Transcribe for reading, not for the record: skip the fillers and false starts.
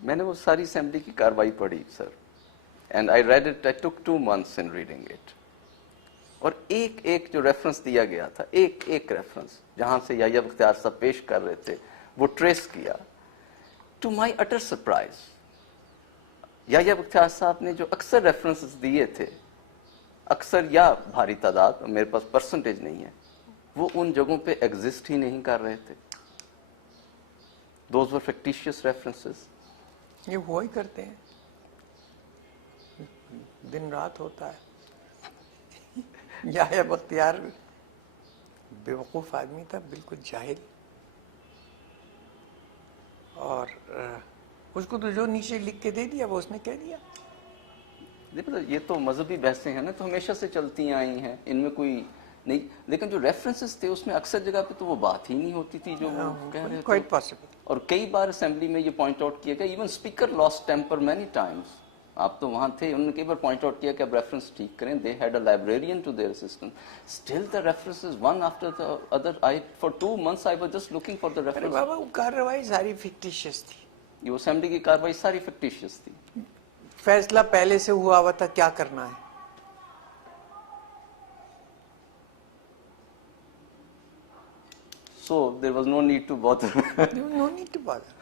मैंने वो सारी असेंबली की कार्रवाई पढ़ी sir, and I read it, I took 2 months in reading it. और एक एक जो रेफरेंस दिया गया था, एक एक रेफरेंस जहां से याह्या बख्तियार साहब पेश कर रहे थे, वो ट्रेस किया। To my utter surprise, Yahya Bakhtiar साहब ने जो अक्सर रेफरेंसेस दिए थे, अक्सर या भारी तादाद, मेरे पास परसेंटेज नहीं है, वो उन जगहों पे एग्जिस्ट ही नहीं कर रहे थे। Those were fictitious references. ये वो ही करते हैं, दिन रात होता है। याह्या बख्तियार बेवकूफ़ आदमी था, बिल्कुल जाहिल, और उसको तो जो नीचे लिख के दे दिया वो उसने कह दिया। देखो ये तो मजहबी बहसें हैं ना, तो हमेशा से चलती आई हैं, इनमें कोई नहीं, लेकिन जो रेफरेंसेस थे उसमें अक्सर जगह पे तो वो बात ही नहीं होती थी जो वो कह रहे थे। Quite possible. और कई बार असेंबली में ये पॉइंट आउट किया गया, even speaker lost temper many times. आप तो वहां थे, उन्होंने कई बार पॉइंट आउट किया कि आप रेफरेंस ठीक करें। They had a librarian to their assistant, still the references one after the other. I for 2 months I was just looking for the अरे रेफरेंस। बाबा, वो कार्रवाई सारी फिक्टिशियस थी। ये असेंबली की कार्रवाई सारी फिक्टिशियस थी। फैसला पहले से हुआ हुआ था क्या करना है। So there was no need to bother. No need to bother.